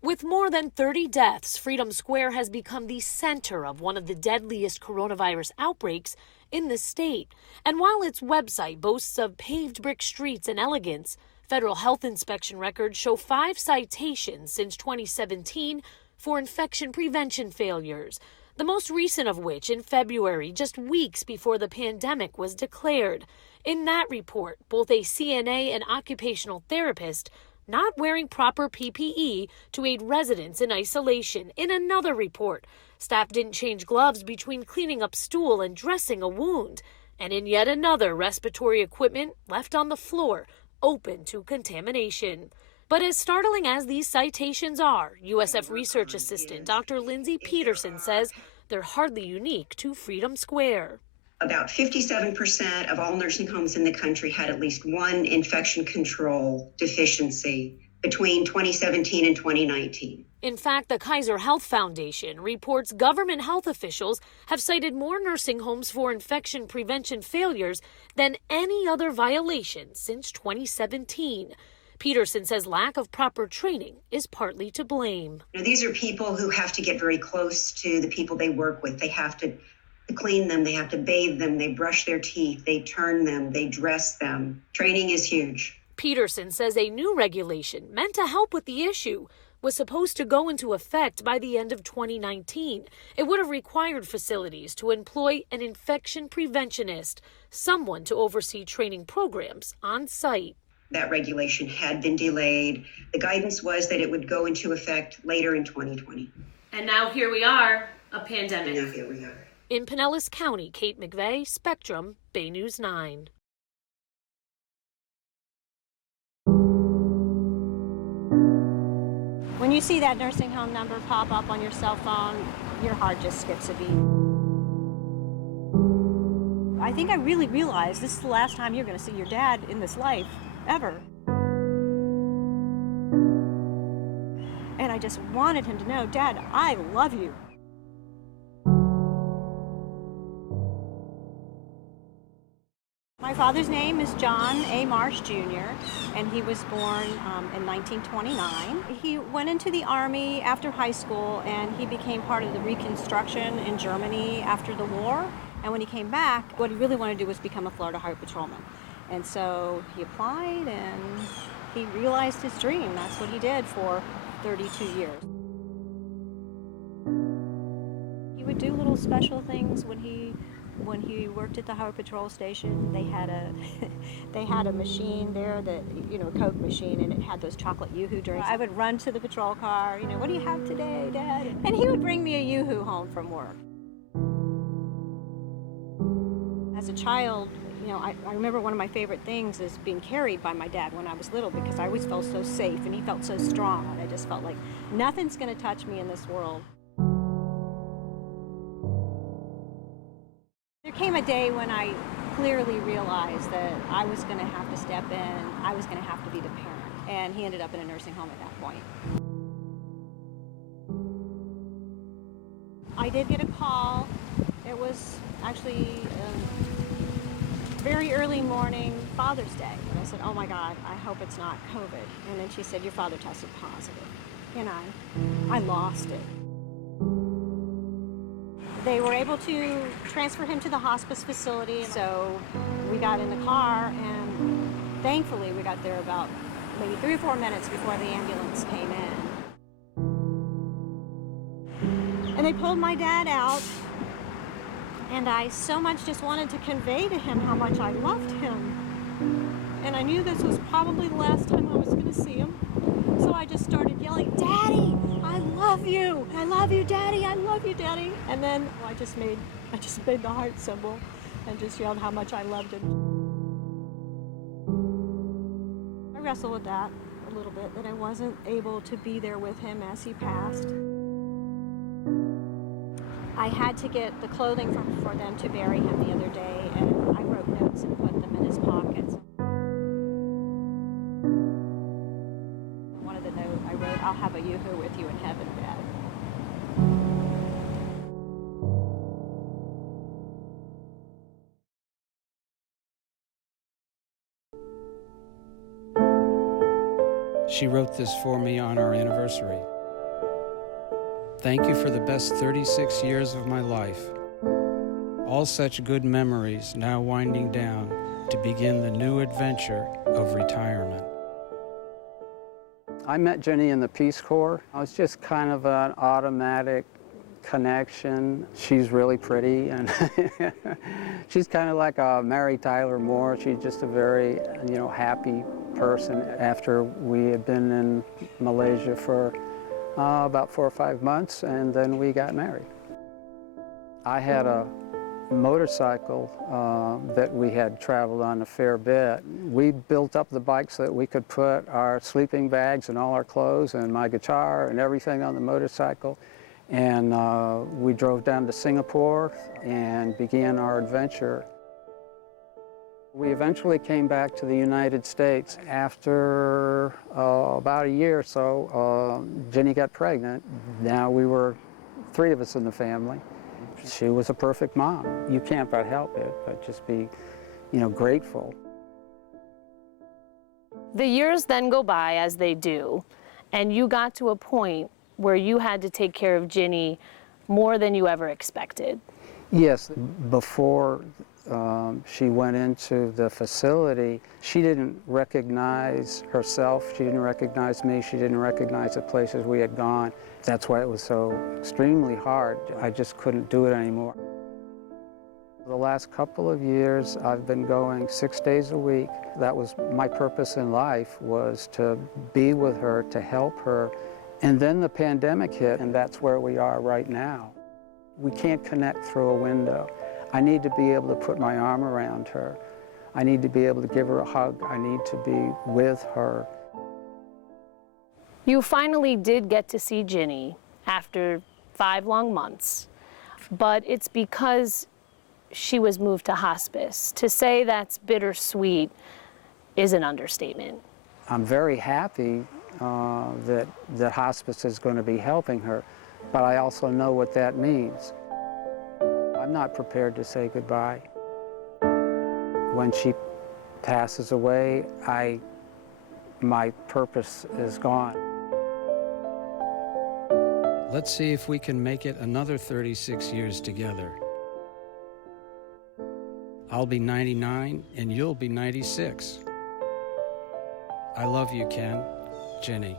With more than 30 deaths, Freedom Square has become the center of one of the deadliest coronavirus outbreaks in the state. And while its website boasts of paved brick streets and elegance, federal health inspection records show 5 citations since 2017 for infection prevention failures, the most recent of which in February, just weeks before the pandemic was declared. In that report, both a CNA and occupational therapist not wearing proper PPE to aid residents in isolation. In another report, staff didn't change gloves between cleaning up stool and dressing a wound. And in yet another, respiratory equipment left on the floor, open to contamination. But as startling as these citations are, USF research assistant Dr. Lindsay Peterson says they're hardly unique to Freedom Square. About 57% of all nursing homes in the country had at least one infection control deficiency between 2017 and 2019. In fact, the Kaiser Health Foundation reports government health officials have cited more nursing homes for infection prevention failures than any other violation since 2017. Peterson says lack of proper training is partly to blame. These are people who have to get very close to the people they work with. They have to clean them, they have to bathe them, they brush their teeth, they turn them, they dress them. Training is huge. Peterson says a new regulation meant to help with the issue was supposed to go into effect by the end of 2019. It would have required facilities to employ an infection preventionist, someone to oversee training programs on site. That regulation had been delayed. The guidance was that it would go into effect later in 2020. And now here we are, a pandemic. And now here we are. In Pinellas County, Kate McVeigh, Spectrum, Bay News 9. When you see that nursing home number pop up on your cell phone, your heart just skips a beat. I think I really realized this is the last time you're going to see your dad in this life, ever. And I just wanted him to know, Dad, I love you. My father's name is John A. Marsh Jr., and he was born in 1929. He went into the Army after high school, and he became part of the Reconstruction in Germany after the war. And when he came back, what he really wanted to do was become a Florida Highway Patrolman. And so he applied, and he realized his dream. That's what he did for 32 years. He would do little special things when he worked at the Highway Patrol Station. They had a machine there that, a Coke machine, and it had those chocolate Yoo-Hoo drinks. I would run to the patrol car, what do you have today, Dad? And he would bring me a Yoo-Hoo home from work. As a child, I remember one of my favorite things is being carried by my dad when I was little, because I always felt so safe and he felt so strong, and I just felt like nothing's going to touch me in this world. There came a day when I clearly realized that I was going to have to step in. I was going to have to be the parent. And he ended up in a nursing home at that point. I did get a call. It was actually very early morning, Father's Day. And I said, oh my God, I hope it's not COVID. And then she said, your father tested positive. And I lost it. They were able to transfer him to the hospice facility. So we got in the car, and thankfully we got there about maybe 3 or 4 minutes before the ambulance came in. And they pulled my dad out, and I so much just wanted to convey to him how much I loved him. And I knew this was probably the last time I was going to see him. So I just started yelling, Daddy, I love you. I love you, Daddy. I love you, Daddy. And then I just made the heart symbol and just yelled how much I loved him. I wrestled with that a little bit, that I wasn't able to be there with him as he passed. I had to get the clothing for them to bury him the other day, and I wrote notes and put them in his pockets. One of the notes I wrote, I'll have a Yoo-Hoo with you in heaven, Dad. She wrote this for me on our anniversary. Thank you for the best 36 years of my life. All such good memories now winding down to begin the new adventure of retirement. I met Jenny in the Peace Corps. I was just kind of an automatic connection. She's really pretty, and she's kind of like a Mary Tyler Moore. She's just a very, happy person. After we had been in Malaysia for about 4 or 5 months, and then we got married. I had a motorcycle that we had traveled on a fair bit. We built up the bike so that we could put our sleeping bags and all our clothes and my guitar and everything on the motorcycle. And we drove down to Singapore and began our adventure. We eventually came back to the United States. After about a year or so, Jenny got pregnant. Now we were 3 of us in the family. She was a perfect mom. You can't but help it, but just be, grateful. The years then go by as they do, and you got to a point where you had to take care of Ginny more than you ever expected. Yes, before she went into the facility, she didn't recognize herself, she didn't recognize me, she didn't recognize the places we had gone. That's why it was so extremely hard. I just couldn't do it anymore. The last couple of years, I've been going 6 days a week. That was my purpose in life, was to be with her, to help her. And then the pandemic hit, and that's where we are right now. We can't connect through a window. I need to be able to put my arm around her. I need to be able to give her a hug. I need to be with her. You finally did get to see Ginny after 5 long months, but it's because she was moved to hospice. To say that's bittersweet is an understatement. I'm very happy that hospice is going to be helping her, but I also know what that means. I'm not prepared to say goodbye. When she passes away, my purpose is gone. Let's see if we can make it another 36 years together. I'll be 99 and you'll be 96. I love you, Ken. Jenny.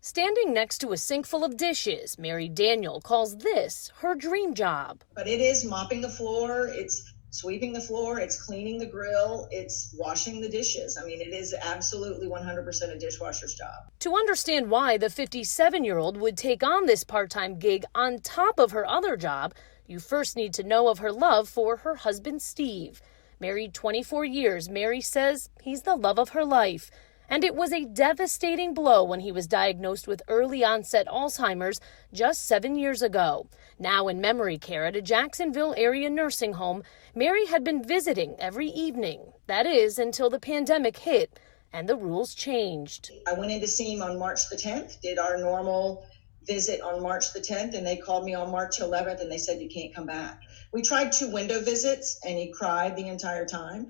Standing next to a sink full of dishes, Mary Daniel calls this her dream job. But it is mopping the floor, it's sweeping the floor, it's cleaning the grill, it's washing the dishes. I mean, it is absolutely 100% a dishwasher's job. To understand why the 57-year-old would take on this part-time gig on top of her other job, you first need to know of her love for her husband, Steve. Married 24 years, Mary says he's the love of her life. And it was a devastating blow when he was diagnosed with early-onset Alzheimer's just 7 years ago. Now in memory care at a Jacksonville area nursing home, Mary had been visiting every evening. That is, until the pandemic hit and the rules changed. I went in to see him on March the 10th, did our normal visit on March the 10th, and they called me on March 11th, and they said, you can't come back. We tried 2 window visits, and he cried the entire time.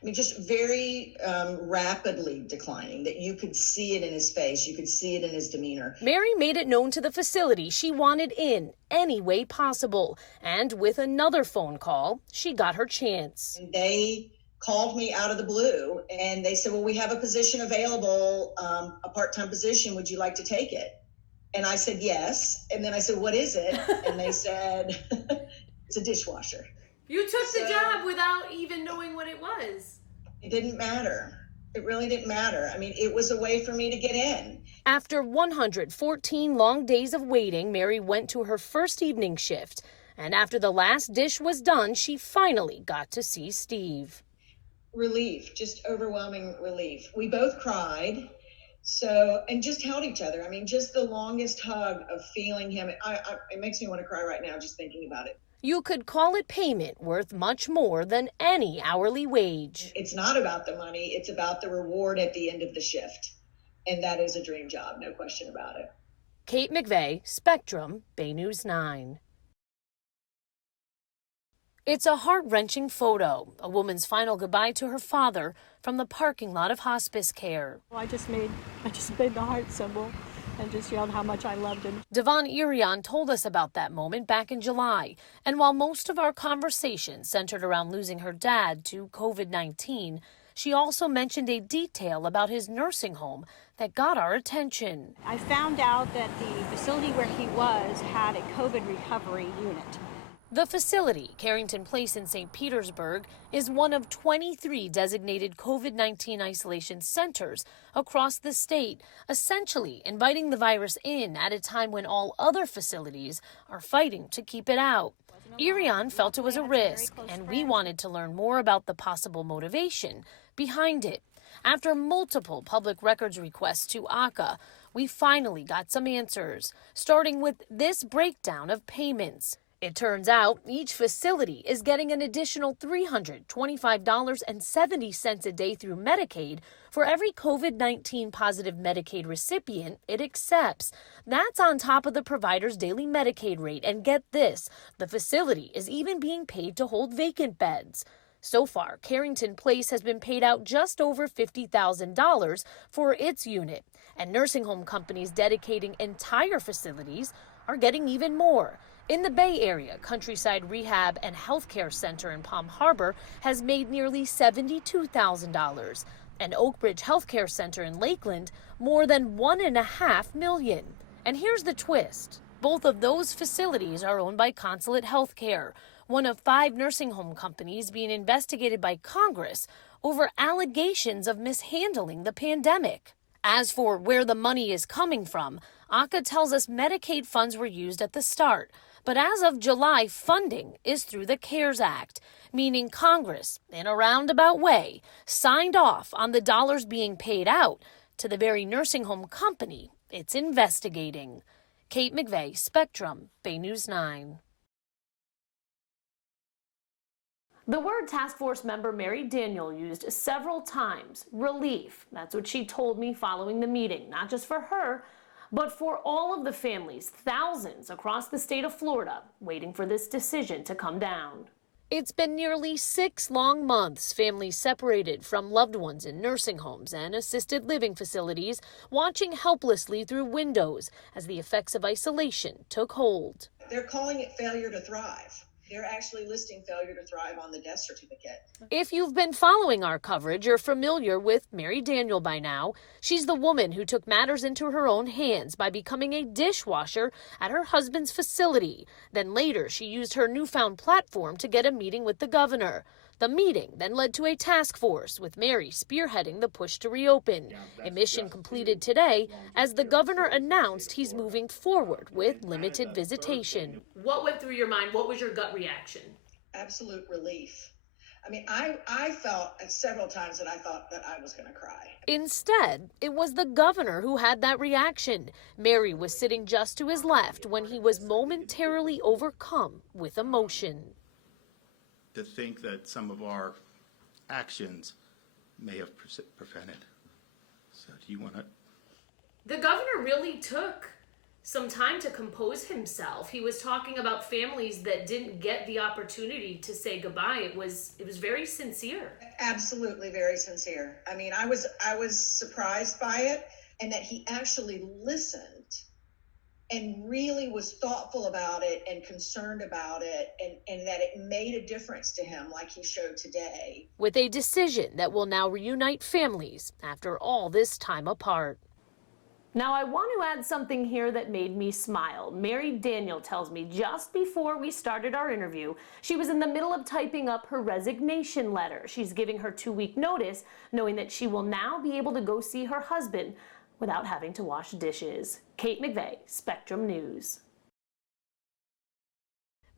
I mean, just very rapidly declining, that you could see it in his face. You could see it in his demeanor. Mary made it known to the facility she wanted in any way possible. And with another phone call, she got her chance. They called me out of the blue and they said, well, we have a position available, a part-time position. Would you like to take it? And I said, yes. And then I said, what is it? And they said, it's a dishwasher. You took the job without even knowing what it was. It didn't matter. It really didn't matter. I mean, it was a way for me to get in. After 114 long days of waiting, Mary went to her first evening shift. And after the last dish was done, she finally got to see Steve. Relief, just overwhelming relief. We both cried. So, and just held each other. I mean, just the longest hug of feeling him. It makes me want to cry right now just thinking about it. You could call it payment worth much more than any hourly wage. It's not about the money. It's about the reward at the end of the shift. And that is a dream job, no question about it. Kate McVeigh, Spectrum, Bay News 9. It's a heart-wrenching photo, a woman's final goodbye to her father from the parking lot of hospice care. I just made the heart symbol and just yelled how much I loved him. Devon Irion told us about that moment back in July. And while most of our conversation centered around losing her dad to COVID-19, she also mentioned a detail about his nursing home that got our attention. I found out that the facility where he was had a COVID recovery unit. The facility, Carrington Place in St. Petersburg, is one of 23 designated COVID-19 isolation centers across the state, essentially inviting the virus in at a time when all other facilities are fighting to keep it out. Irion felt it was a risk, and we wanted to learn more about the possible motivation behind it. After multiple public records requests to ACA, we finally got some answers, starting with this breakdown of payments. It turns out each facility is getting an additional $325.70 a day through Medicaid for every COVID-19 positive Medicaid recipient it accepts. That's on top of the provider's daily Medicaid rate. And get this, the facility is even being paid to hold vacant beds. So far, Carrington Place has been paid out just over $50,000 for its unit, and nursing home companies dedicating entire facilities are getting even more. In the Bay Area, Countryside Rehab and Healthcare Center in Palm Harbor has made nearly $72,000, and Oak Ridge Healthcare Center in Lakeland more than $1.5 million. And here's the twist. Both of those facilities are owned by Consulate Healthcare, one of 5 nursing home companies being investigated by Congress over allegations of mishandling the pandemic. As for where the money is coming from, ACA tells us Medicaid funds were used at the start. But as of July, funding is through the CARES Act, meaning Congress, in a roundabout way, signed off on the dollars being paid out to the very nursing home company it's investigating. Kate McVeigh, Spectrum, Bay News 9. The word task force member Mary Daniel used several times, relief. That's what she told me following the meeting, not just for her, but for all of the families, thousands across the state of Florida, waiting for this decision to come down. It's been nearly 6 long months, families separated from loved ones in nursing homes and assisted living facilities, watching helplessly through windows as the effects of isolation took hold. They're calling it failure to thrive. They're actually listing failure to thrive on the death certificate. If you've been following our coverage, you're familiar with Mary Daniel by now. She's the woman who took matters into her own hands by becoming a dishwasher at her husband's facility. Then later, she used her newfound platform to get a meeting with the governor. The meeting then led to a task force, with Mary spearheading the push to reopen. A mission completed today as the governor announced he's moving forward with limited visitation. What went through your mind? What was your gut reaction? Absolute relief. I mean, I felt several times that I thought that I was going to cry. Instead, it was the governor who had that reaction. Mary was sitting just to his left when he was momentarily overcome with emotion. To think that some of our actions may have prevented. So do you want to? The governor really took some time to compose himself. He was talking about families that didn't get the opportunity to say goodbye. It was very sincere. Absolutely very sincere. I mean, I was surprised by it, and that he actually listened and really was thoughtful about it and concerned about it, and that it made a difference to him like he showed today. With a decision that will now reunite families after all this time apart. Now, I want to add something here that made me smile. Mary Daniel tells me just before we started our interview, she was in the middle of typing up her resignation letter. She's giving her 2-week notice, knowing that she will now be able to go see her husband without having to wash dishes. Kate McVeigh, Spectrum News.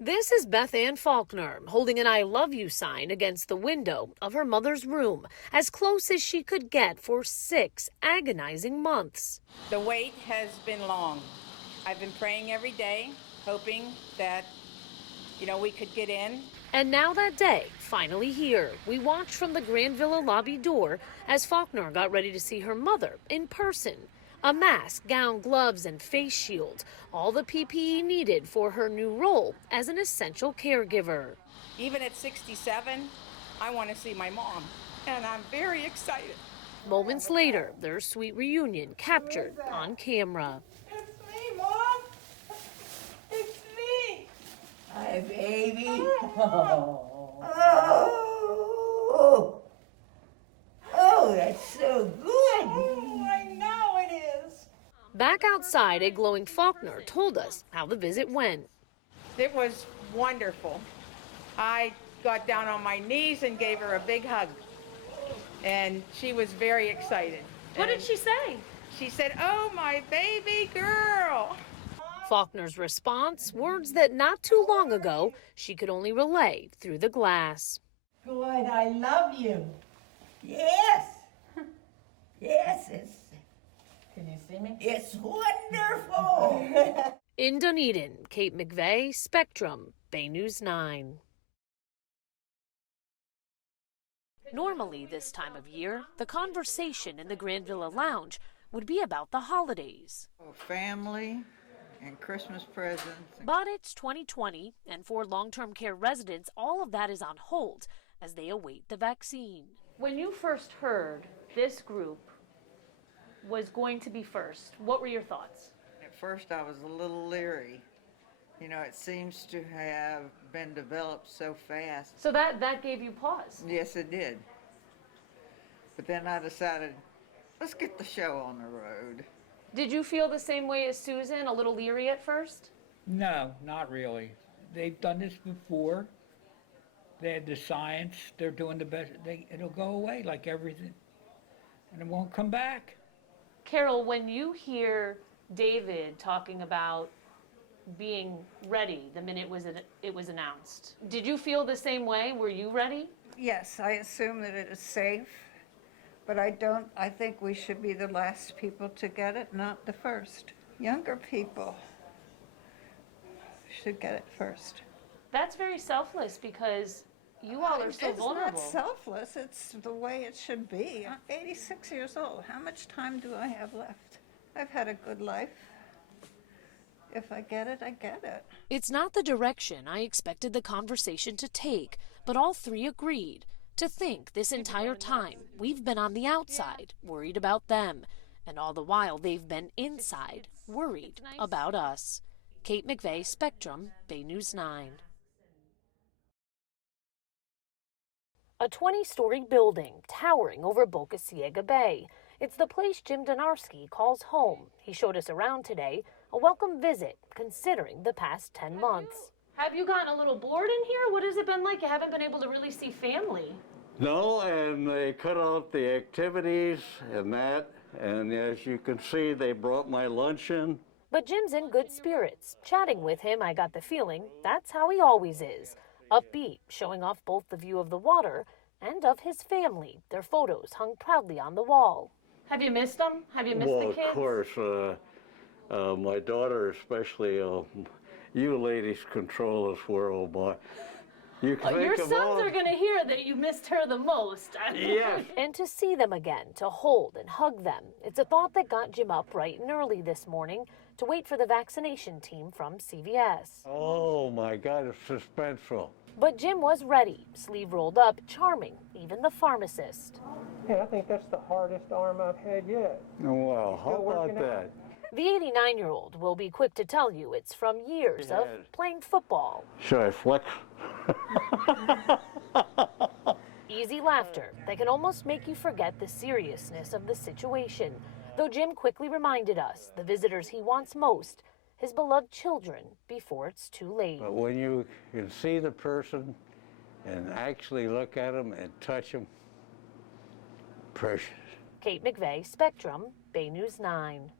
This is Beth Ann Faulkner holding an I love you sign against the window of her mother's room, as close as she could get for 6 agonizing months. The wait has been long. I've been praying every day, hoping that, we could get in. And now that day, finally here, we watched from the Grand Villa lobby door as Faulkner got ready to see her mother in person. A mask, gown, gloves, and face shield, all the PPE needed for her new role as an essential caregiver. Even at 67, I want to see my mom, and I'm very excited. Moments later, their sweet reunion captured on camera. It's me, Mom. It's me. Hi, baby. Oh, that's so good. Oh, I know it is. Back outside, a glowing Faulkner told us how the visit went. It was wonderful. I got down on my knees and gave her a big hug. And she was very excited. What did she say? She said, "Oh, my baby girl." Faulkner's response, words that not too long ago she could only relay through the glass. Good, I love you. Yes. Yes, Can you see me? it's wonderful. In Dunedin, Kate McVeigh, Spectrum, Bay News 9. Normally, this time of year, the conversation in the Grand Villa Lounge would be about the holidays. Family and Christmas presents. But it's 2020, and for long-term care residents, all of that is on hold as they await the vaccine. When you first heard this group was going to be first, what were your thoughts? At first I was a little leery. You know, it seems to have been developed so fast. So that gave you pause. Yes, it did. But then I decided, let's get the show on the road. Did you feel the same way as Susan, a little leery at first? No, not really. They've done this before. They had the science. They're doing the best. It'll go away like everything, and it won't come back. Carol, when you hear David talking about being ready the minute it was announced, did you feel the same way? Were you ready? Yes, I assume that it is safe, but I think we should be the last people to get it, not the first. Younger people should get it first. That's very selfless because you all are so vulnerable. It's not selfless, it's the way it should be. I'm 86 years old. How much time do I have left? I've had a good life. If I get it, I get it. It's not the direction I expected the conversation to take, but all three agreed to think this entire time we've been on the outside, worried about them, and all the while they've been inside, worried about us. Kate McVeigh, Spectrum, Bay News 9. A 20-story building towering over Boca Ciega Bay. It's the place Jim Donarski calls home. He showed us around today, a welcome visit considering the past 10 months. Have you gotten a little bored in here? What has it been like? You haven't been able to really see family. No, and they cut out the activities and that, and as you can see, they brought my lunch in. But Jim's in good spirits. Chatting with him, I got the feeling that's how he always is. Upbeat, showing off both the view of the water and of his family. Their photos hung proudly on the wall. Have you missed them? Have you missed the kids? Well, of course. My daughter especially. You ladies control this world, boy. You can Your think of sons all... are going to hear that you missed her the most. Yes. And to see them again, to hold and hug them. It's a thought that got Jim up bright and early this morning to wait for the vaccination team from CVS. Oh, my God, it's suspenseful. But Jim was ready, sleeve rolled up, charming, even the pharmacist. Yeah, I think that's the hardest arm I've had yet. Well, how about that? The 89-year-old will be quick to tell you it's from years of playing football. Should I flex? Easy laughter that can almost make you forget the seriousness of the situation. Though Jim quickly reminded us the visitors he wants most, his beloved children, before it's too late. But when you can see the person and actually look at them and touch them, precious. Kate McVeigh, Spectrum, Bay News 9.